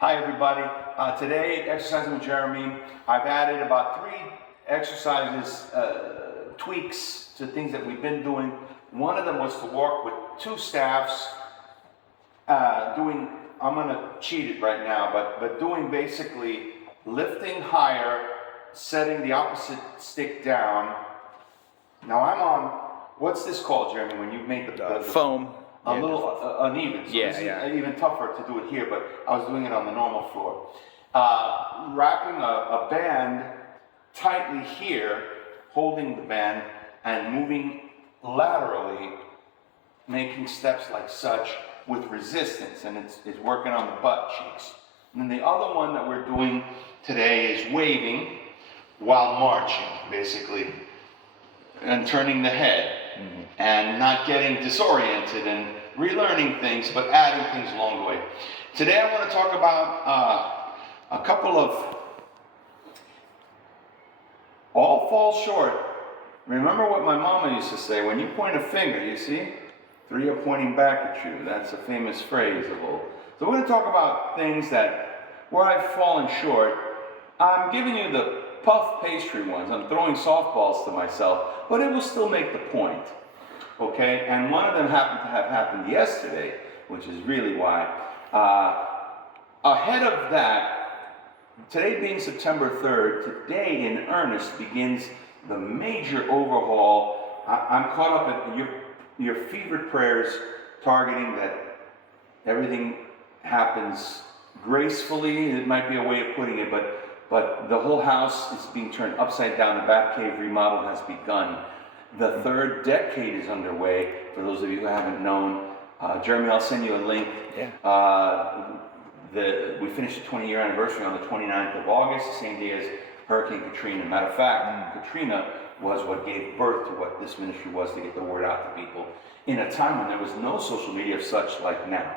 Hi everybody. Today, exercising with Jeremy, I've added about 3 exercises, tweaks to things that we've been doing. One of them was to walk with 2 staffs, I'm gonna cheat it right now, but doing basically lifting higher, setting the opposite stick down. Now I'm on, what's this called, Jeremy, when you've made the foam. a little uneven. So Yeah, this is yeah. even tougher to do it here, but I was doing it on the normal floor. Wrapping a band tightly here, holding the band, and moving laterally, making steps like such with resistance, and it's working on the butt cheeks. And then the other one that we're doing today is waving while marching, basically, and turning the head, and not getting disoriented and relearning things, but adding things along the way. Today I want to talk about a couple of all fall short. Remember what my mama used to say, when you point a finger, you see, 3 are pointing back at you. That's a famous phrase of old. So we're going to talk about things where I've fallen short. I'm giving you the puff pastry ones. I'm throwing softballs to myself, but it will still make the point. Okay, and one of them happened to have happened yesterday, which is really why. Ahead of that, today being September 3rd, today in earnest begins the major overhaul. I'm caught up in your fevered prayers, targeting that everything happens gracefully. It might be a way of putting it, but the whole house is being turned upside down. The Batcave remodel has begun. The 3rd decade is underway. For those of you who haven't known, Jeremy, I'll send you a link. Yeah. We finished the 20-year anniversary on the 29th of August, the same day as Hurricane Katrina. Matter of fact, Katrina was what gave birth to what this ministry was, to get the word out to people in a time when there was no social media of such like now.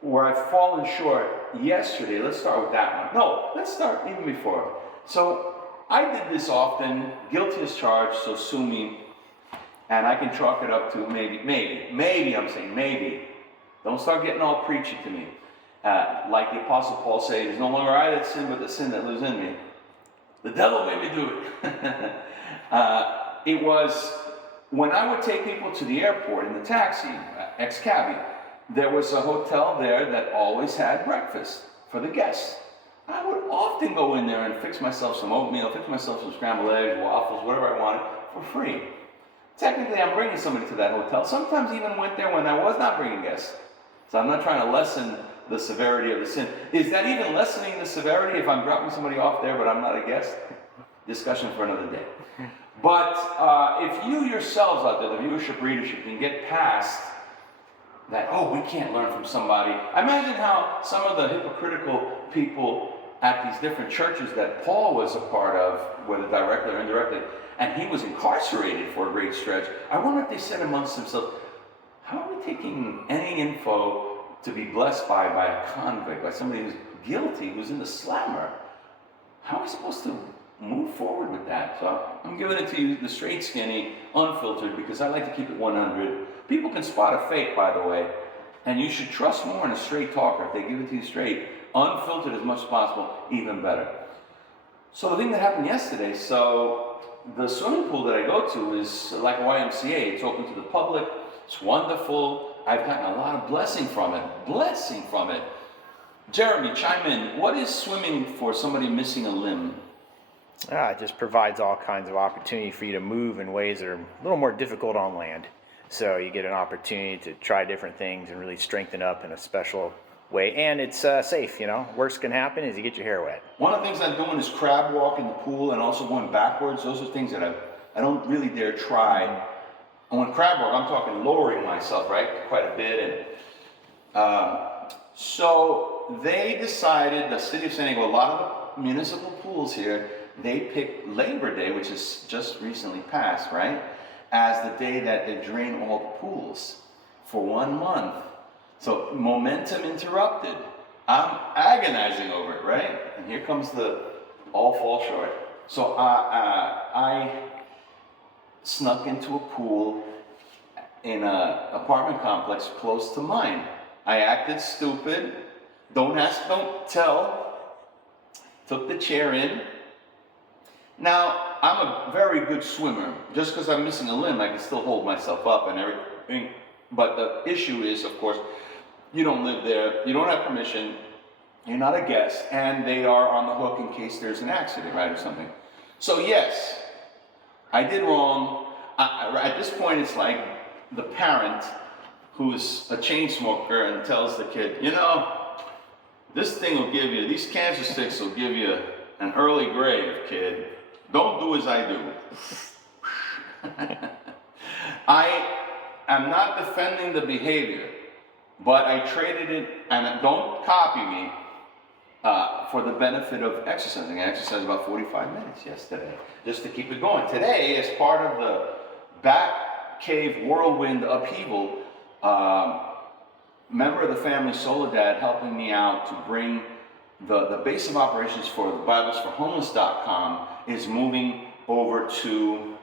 Where I've fallen short yesterday, let's start with that one. No, let's start even before. So I did this often, guilty as charged, so sue me, and I can chalk it up to maybe, I'm saying maybe. Don't start getting all preachy to me. Like the Apostle Paul said, it is no longer I that sin, but the sin that lives in me. The devil made me do it. It was when I would take people to the airport in the taxi, ex-cabbie, there was a hotel there that always had breakfast for the guests. I would often go in there and fix myself some oatmeal, fix myself some scrambled eggs, waffles, whatever I wanted, for free. Technically, I'm bringing somebody to that hotel. Sometimes even went there when I was not bringing guests. So I'm not trying to lessen the severity of the sin. Is that even lessening the severity if I'm dropping somebody off there but I'm not a guest? Discussion for another day. But if you yourselves out there, the viewership, readership, can get past that, oh, we can't learn from somebody. Imagine how some of the hypocritical people at these different churches that Paul was a part of, whether directly or indirectly, and he was incarcerated for a great stretch. I wonder if they said amongst themselves, how are we taking any info to be blessed by a convict, by somebody who's guilty, who's in the slammer? How are we supposed to move forward with that? So I'm giving it to you, the straight skinny, unfiltered, because I like to keep it 100. People can spot a fake, by the way, and you should trust more in a straight talker. If they give it to you straight, unfiltered as much as possible, even better. So the thing that happened yesterday, so the swimming pool that I go to is like a YMCA. It's open to the public. It's wonderful. I've gotten a lot of blessing from it. Jeremy, chime in. What is swimming for somebody missing a limb? It just provides all kinds of opportunity for you to move in ways that are a little more difficult on land. So you get an opportunity to try different things and really strengthen up in a special way. And it's safe, Worst can happen is you get your hair wet. One of the things I'm doing is crab walk in the pool and also going backwards. Those are things that I don't really dare try. And when crab walk, I'm talking lowering myself, right, quite a bit. And so they decided, the city of San Diego, a lot of the municipal pools here, they picked Labor Day, which is just recently passed, right, as the day that they drain all the pools for 1 month. So momentum interrupted. I'm agonizing over it, right? And here comes the all fall short. So I snuck into a pool in an apartment complex close to mine. I acted stupid. Don't ask, don't tell. Took the chair in. Now, I'm a very good swimmer. Just because I'm missing a limb, I can still hold myself up and everything. But the issue is, of course, you don't live there, you don't have permission, you're not a guest, and they are on the hook in case there's an accident, right, or something. So yes, I did wrong. At this point, it's like the parent who's a chain smoker and tells the kid, you know, this thing will give you, these cancer sticks will give you an early grave, kid. Don't do as I do. I am not defending the behavior, but I traded it, and don't copy me, for the benefit of exercising. I exercised about 45 minutes yesterday, just to keep it going. Today, as part of the Bat Cave whirlwind upheaval, member of the family, Soledad, helping me out to bring the base of operations for the BiblesForHomeless.com is moving over to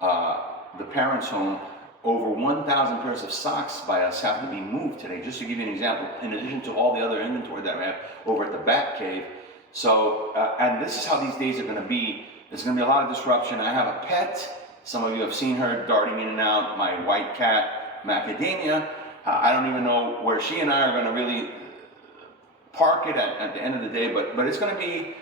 the parents' home. Over 1,000 pairs of socks by us have to be moved today, just to give you an example, in addition to all the other inventory that we have over at the Bat Cave. So, and this is how these days are going to be. There's going to be a lot of disruption. I have a pet. Some of you have seen her darting in and out, my white cat, Macadamia. I don't even know where she and I are going to really park it at the end of the day, but it's going to be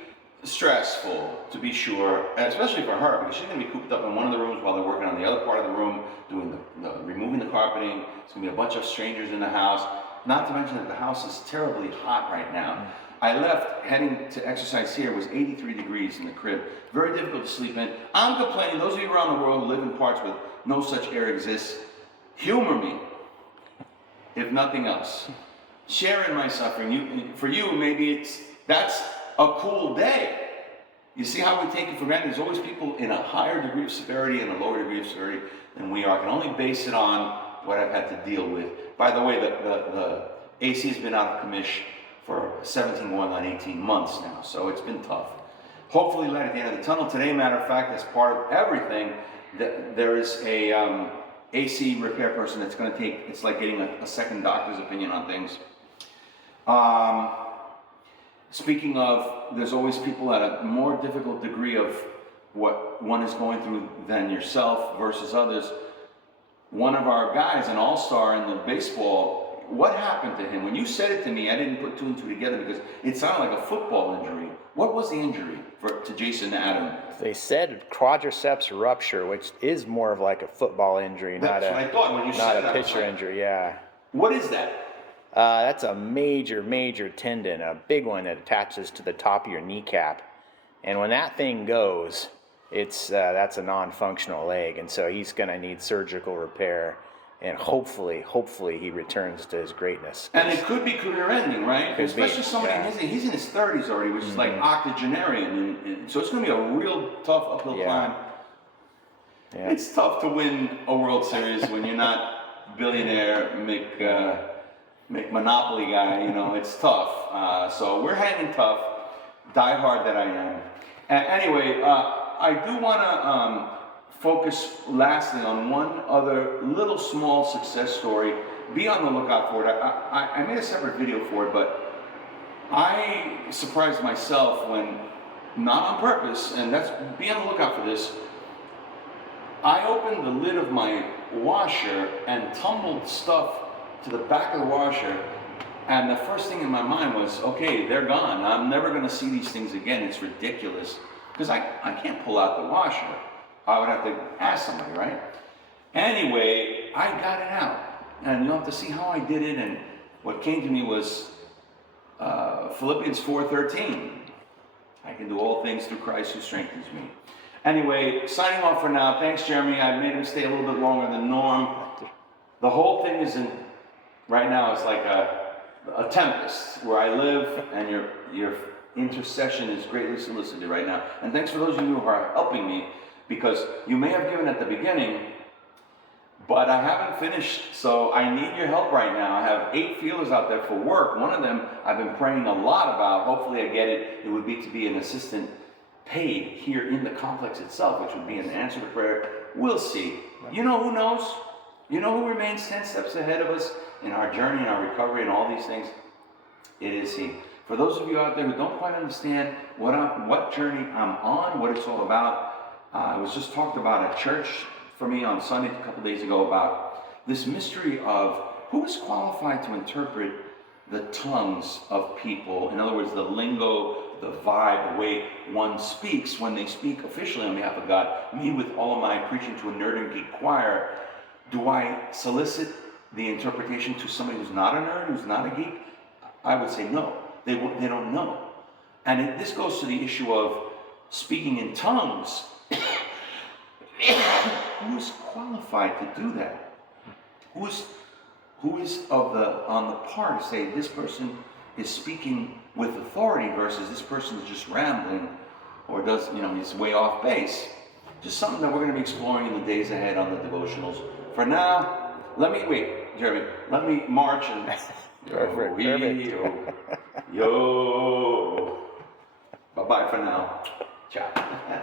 stressful, to be sure, especially for her, because she's going to be cooped up in one of the rooms while they're working on the other part of the room, doing the removing the carpeting. It's going to be a bunch of strangers in the house, not to mention that the house is terribly hot right now. I left heading to exercise here. It was 83 degrees in the crib, very difficult to sleep in. I'm complaining. Those of you around the world who live in parts where no such air exists, humor me, if nothing else. Share in my suffering. For you, maybe that's a cool day. You see how we take it for granted? There's always people in a higher degree of severity and a lower degree of severity than we are. I can only base it on what I've had to deal with. By the way, the AC has been out of commission for 17 going on 18 months now, so it's been tough. Hopefully light at the end of the tunnel. Today, matter of fact, as part of everything, there is a AC repair person that's going to take, it's like getting a second doctor's opinion on things. Speaking of, there's always people at a more difficult degree of what one is going through than yourself versus others. One of our guys, an all-star in the baseball, what happened to him? When you said it to me, I didn't put two and two together because it sounded like a football injury. What was the injury to Jason Adam? They said quadriceps rupture, which is more of like a football injury, That's what I thought when you said that. Not a pitcher injury, yeah. What is that? That's a major tendon, a big one that attaches to the top of your kneecap. And when that thing goes, that's a non-functional leg, and so he's going to need surgical repair. And hopefully he returns to his greatness. And it could be career-ending, right? Especially somebody he's in his 30s already, which is like octogenarian, and so it's going to be a real tough uphill climb. Yeah. It's tough to win a World Series when you're not billionaire make Monopoly guy. You know, it's tough. So we're hanging tough. Die hard that I am. Anyway, I do want to focus lastly on one other little small success story. Be on the lookout for it. I made a separate video for it, but I surprised myself when, not on purpose, and be on the lookout for this. I opened the lid of my washer and tumbled stuff to the back of the washer, and the first thing in my mind was, okay, they're gone. I'm never going to see these things again. It's ridiculous. Because I can't pull out the washer. I would have to ask somebody, right? Anyway, I got it out. And you'll have to see how I did it. And what came to me was Philippians 4:13. I can do all things through Christ who strengthens me. Anyway, signing off for now. Thanks, Jeremy. I made him stay a little bit longer than norm. The whole thing is right now it's like a tempest where I live, and your intercession is greatly solicited right now. And thanks for those of you who are helping me, because you may have given at the beginning, but I haven't finished, so I need your help right now. I have 8 feelers out there for work. One of them I've been praying a lot about. Hopefully I get it. It would be to be an assistant paid here in the complex itself, which would be an answer to prayer. We'll see. You know who knows? You know who remains 10 steps ahead of us? in our journey, in our recovery, and all these things, it is He. For those of you out there who don't quite understand what journey I'm on, what it's all about, I was just talked about at church for me on Sunday a couple days ago about this mystery of who is qualified to interpret the tongues of people. In other words, the lingo, the vibe, the way one speaks when they speak officially on behalf of God. Me, with all of my preaching to a nerd and geek choir, do I solicit the interpretation to somebody who's not a nerd, who's not a geek? I would say no. They don't know. And this goes to the issue of speaking in tongues. Who's qualified to do that? Who is on the par to say this person is speaking with authority versus this person is just rambling or he's way off base. Just something that we're going to be exploring in the days ahead on the devotionals. For now, Jeremy, let me march and Perfect. yo. Bye-bye for now. Ciao.